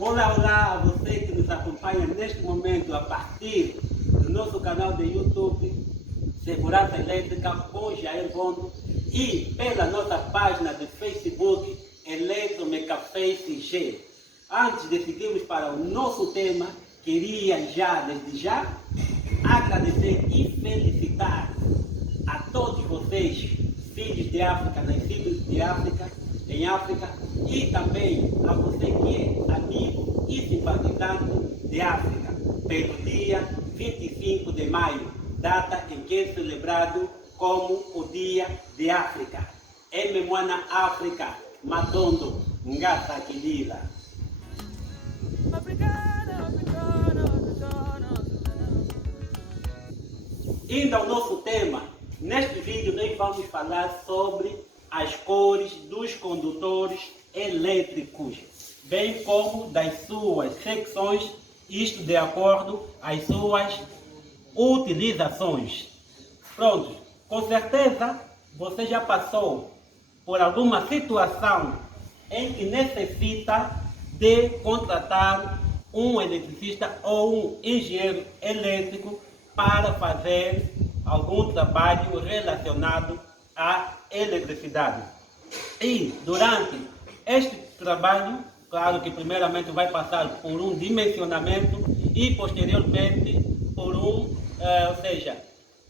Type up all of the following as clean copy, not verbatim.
Olá, olá a você que nos acompanha neste momento a partir do nosso canal de YouTube Segurança Elétrica com Jair Bondo e pela nossa página de Facebook Eletromecaface G. Antes de seguirmos para o nosso tema, queria desde já, agradecer e felicitar a todos vocês, filhos de África, nascidos de África, em África, e também a você que é amigo e simpatizante de África, pelo dia 25 de maio, data em que é celebrado como o Dia de África. Ememwana África, Matondo, Ngata Kilila. Indo ao nosso tema, neste vídeo nós vamos falar sobre as cores dos condutores elétricos, bem como das suas secções, isto de acordo às suas utilizações. Pronto, com certeza você já passou por alguma situação em que necessita de contratar um eletricista ou um engenheiro elétrico para fazer algum trabalho relacionado à eletricidade. E durante este trabalho, claro que primeiramente vai passar por um dimensionamento e posteriormente por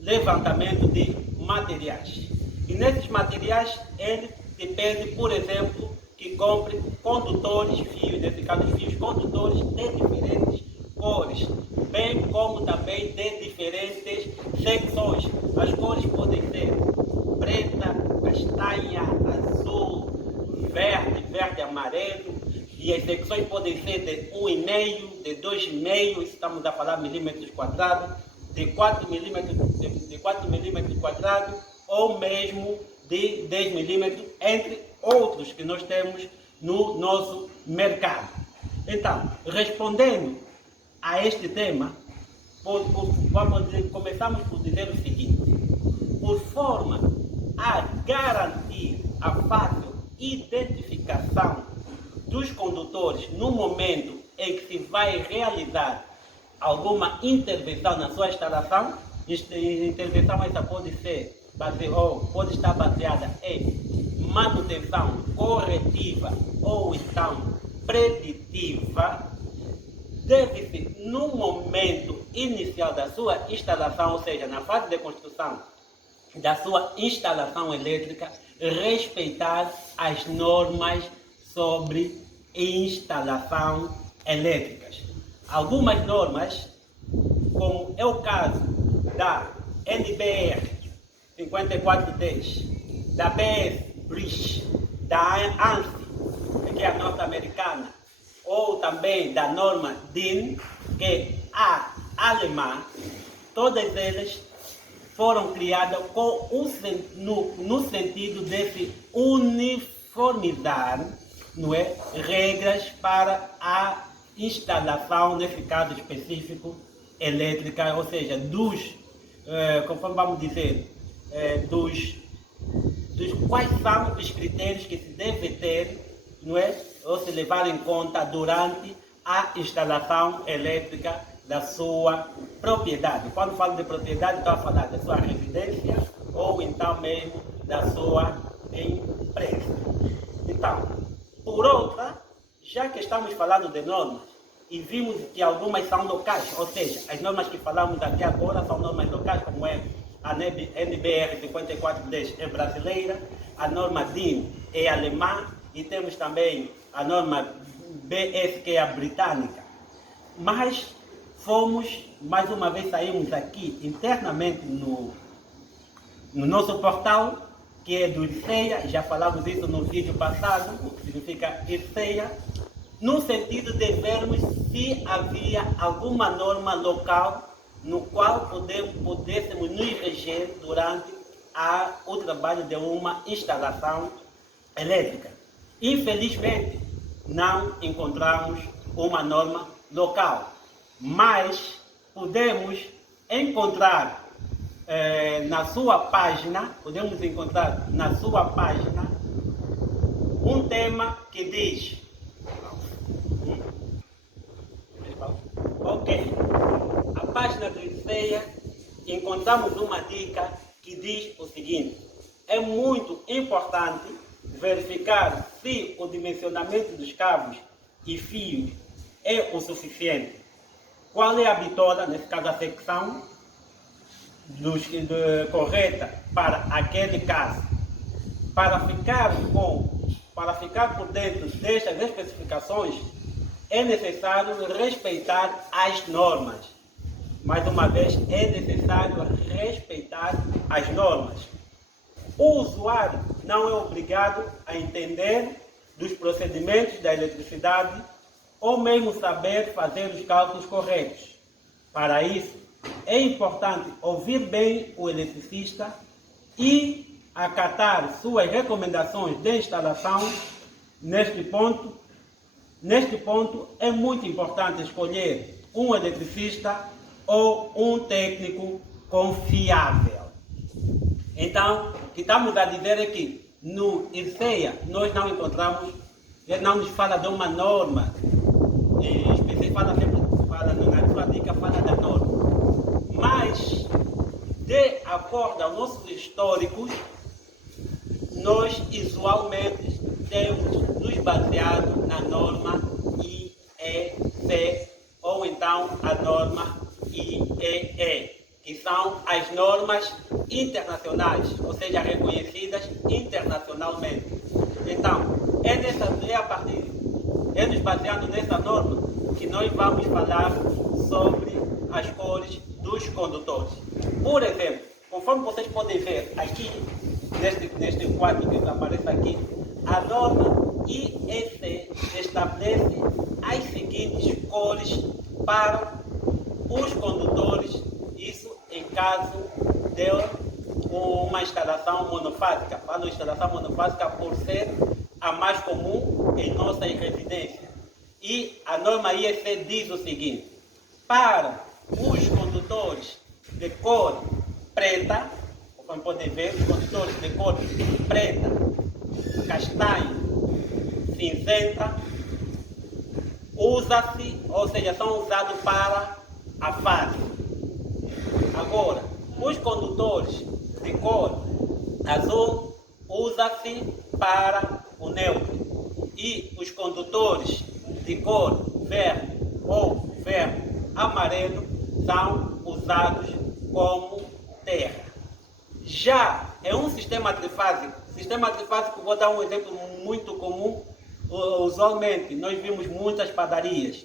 levantamento de materiais. E nesses materiais ele depende, por exemplo, que compre condutores, fios, nesse caso fios condutores de diferentes cores, bem como também de diferentes secções. As cores podem ser preta, castanha, azul, verde, amarelo, e as secções podem ser de 1,5, de 2,5, estamos a falar milímetros quadrados, de 4 milímetros quadrados, ou mesmo de 10 milímetros, entre outros que nós temos no nosso mercado. Então, respondendo a este tema, começamos por dizer o seguinte: por forma a garantir a fácil identificação dos condutores no momento em que se vai realizar alguma intervenção na sua instalação, intervenção essa pode estar baseada em manutenção corretiva ou então preditiva, deve-se, no momento inicial da sua instalação, ou seja, na fase de construção da sua instalação elétrica, respeitar as normas sobre instalação elétricas. Algumas normas, como é o caso da NBR 5410, da BS Bridge, da ANSI, que é a norte-americana, ou também da norma DIN, que é a alemã, todas elas foram criadas no sentido de se uniformizar, não é, regras para a instalação, nesse caso específico, elétrica, ou seja, conforme vamos dizer, quais são os critérios que se deve ter, não é, ou se levar em conta durante a instalação elétrica da sua propriedade. Quando falo de propriedade, estou a falar da sua residência ou então mesmo da sua empresa. Então, por outra, já que estamos falando de normas e vimos que algumas são locais, ou seja, as normas que falamos até agora são normas locais, como é a NBR 5410 é brasileira, a norma DIN é alemã e temos também a norma BS, que é a britânica. Mas mais uma vez saímos aqui internamente no nosso portal, que é do ICEA, já falamos isso no vídeo passado, o que significa ICEA, no sentido de vermos se havia alguma norma local no qual pudéssemos nos reger durante o trabalho de uma instalação elétrica. Infelizmente, não encontramos uma norma local, mas podemos encontrar na sua página um tema que diz página do ICEA, encontramos uma dica que diz o seguinte: é muito importante verificar se o dimensionamento dos cabos e fios é o suficiente. Qual é a bitola, nesse caso a secção correta para aquele caso? Para ficar por dentro destas especificações, é necessário respeitar as normas. Mais uma vez, é necessário respeitar as normas. O usuário não é obrigado a entender dos procedimentos da eletricidade ou mesmo saber fazer os cálculos corretos. Para isso, é importante ouvir bem o eletricista e acatar suas recomendações de instalação. Neste ponto, é muito importante escolher um eletricista ou um técnico confiável. Então, o que estamos a dizer é que no ICEA nós não encontramos, ele não nos fala de uma norma, na sua dica fala da norma, mas de acordo aos nossos históricos, nós usualmente temos nos baseado na norma IEC ou então a norma IEE, que são as normas internacionais, ou seja, reconhecidas internacionalmente. Então, é nos baseando nessa norma que nós vamos falar sobre as cores dos condutores. Por exemplo, conforme vocês podem ver aqui, neste quadro que aparece aqui, a norma IEC estabelece as seguintes cores para os condutores, isso em caso de uma instalação monofásica. Falo instalação monofásica por ser a mais comum em nossas residências. E a norma IEC diz o seguinte: para os condutores de cor preta, como podem ver, os condutores de cor preta, castanho, cinzenta, usa-se, ou seja, são usados para a fase. Agora, os condutores de cor azul usa-se para o neutro. E os condutores de cor verde ou verde amarelo são usados como terra. Já é um sistema trifásico. Sistema trifásico, vou dar um exemplo muito comum. Usualmente, nós vimos muitas padarias.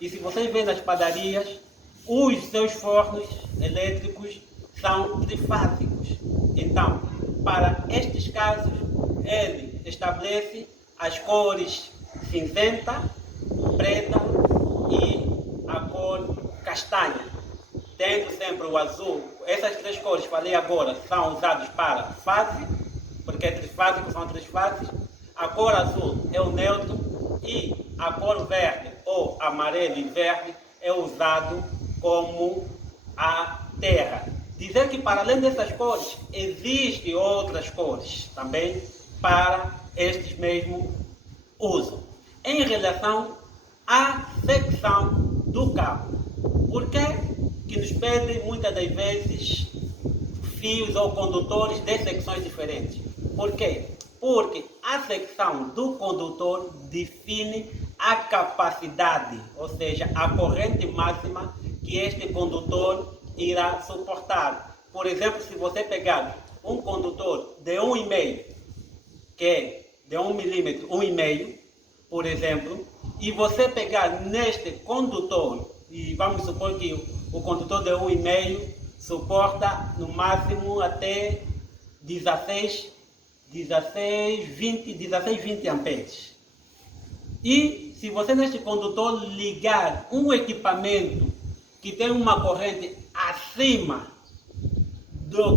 E se vocês veem nas padarias, os seus fornos elétricos são trifásicos. Então, para estes casos, ele estabelece as cores cinzenta, preta e a cor castanha, tendo sempre o azul. Essas três cores, falei agora, são usadas para fase, porque é trifásico, são três fases. A cor azul é o neutro e a cor verde ou amarelo e verde é usado como a terra. Dizer que para além dessas cores, existem outras cores também para estes mesmos usos. Em relação à secção do cabo, por que nos pedem muitas das vezes fios ou condutores de secções diferentes? Por quê? Porque a secção do condutor define a capacidade, ou seja, a corrente máxima que este condutor irá suportar. Por exemplo, se você pegar um condutor de 1,5, que é de 1 milímetro, 1,5, por exemplo, e você pegar neste condutor, e vamos supor que o condutor de 1,5 suporta no máximo até 16, 20 amperes. E se você neste condutor ligar um equipamento que tem uma corrente acima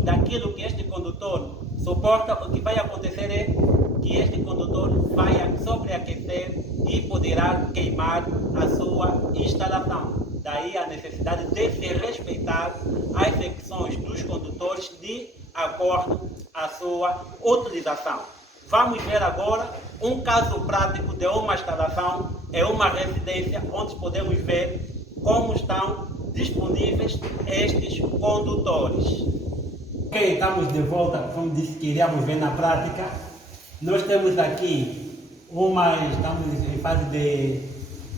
daquilo que este condutor suporta, o que vai acontecer é que este condutor vai sobreaquecer e poderá queimar a sua instalação. Daí a necessidade de se respeitar as secções dos condutores de acordo à sua utilização. Vamos ver agora um caso prático de uma instalação em uma residência, onde podemos ver como estão disponíveis estes condutores. Ok, estamos de volta, como disse que iríamos ver na prática. Nós temos aqui estamos em fase de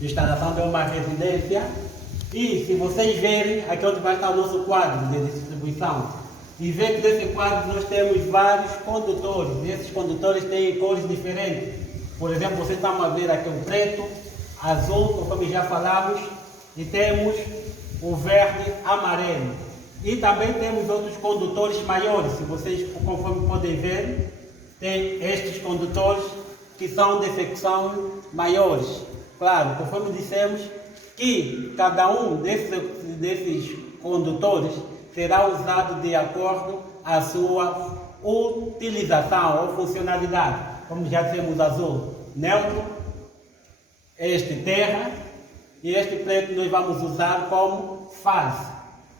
instalação de uma residência e se vocês verem, aqui onde vai estar o nosso quadro de distribuição, e ver que nesse quadro nós temos vários condutores, e esses condutores têm cores diferentes. Por exemplo, vocês estão a ver aqui o preto, azul, conforme já falamos, e temos o verde, amarelo. E também temos outros condutores maiores, se vocês, conforme podem ver, tem estes condutores que são de secção maiores. Claro, conforme dissemos, que cada um desses condutores será usado de acordo à sua utilização ou funcionalidade. Como já dissemos, azul neutro, este terra e este preto nós vamos usar como fase.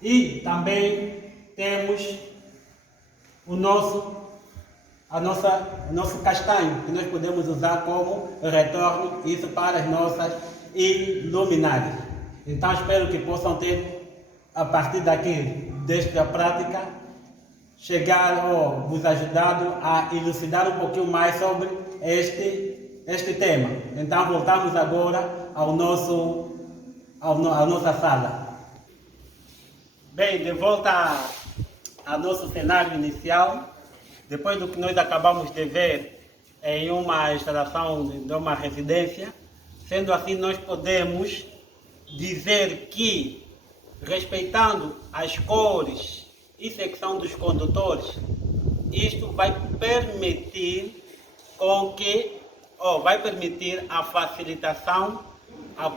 E também temos o nosso castanho, que nós podemos usar como retorno, isso para as nossas iluminárias. Então espero que possam ter, a partir daqui, desta prática, chegar ou vos ajudado a elucidar um pouquinho mais sobre este tema. Então voltamos agora à nossa sala. Bem, de volta ao nosso cenário inicial, depois do que nós acabamos de ver em uma instalação de uma residência, sendo assim nós podemos dizer que, respeitando as cores e secção dos condutores, isto vai permitir a facilitação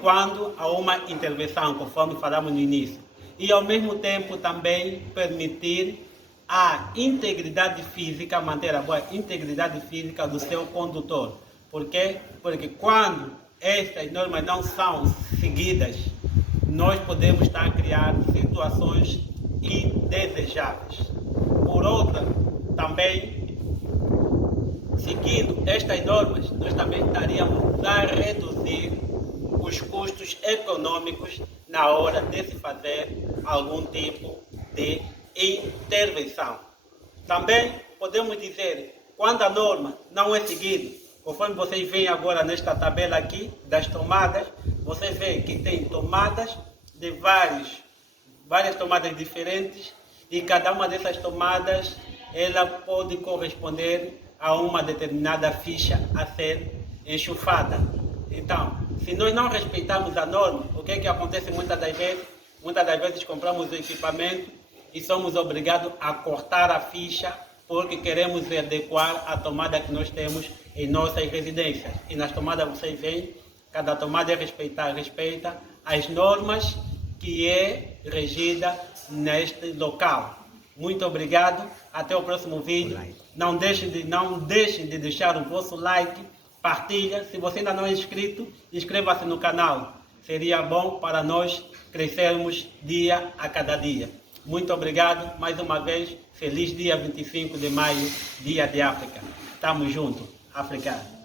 quando há uma intervenção, conforme falamos no início, e ao mesmo tempo também permitir a integridade física, manter a boa integridade física do seu condutor. Por quê? Porque quando estas normas não são seguidas, nós podemos estar a criar situações indesejáveis. Por outra, também, seguindo estas normas, nós também estaríamos a reduzir os custos econômicos na hora de se fazer algum tipo de intervenção. Também podemos dizer, quando a norma não é seguida, conforme vocês veem agora nesta tabela aqui das tomadas, vocês veem que tem tomadas de várias tomadas diferentes, e cada uma dessas tomadas ela pode corresponder a uma determinada ficha a ser enxufada. Então, se nós não respeitarmos a norma, o que é que acontece muitas das vezes? Muitas das vezes compramos o equipamento e somos obrigados a cortar a ficha porque queremos adequar a tomada que nós temos em nossas residências. E nas tomadas vocês veem, cada tomada respeita as normas que é regida neste local. Muito obrigado, até o próximo vídeo. Não deixem de deixar o vosso like, partilha. Se você ainda não é inscrito, inscreva-se no canal. Seria bom para nós crescermos dia a cada dia. Muito obrigado, mais uma vez. Feliz dia 25 de maio, Dia de África. Estamos juntos, africanos.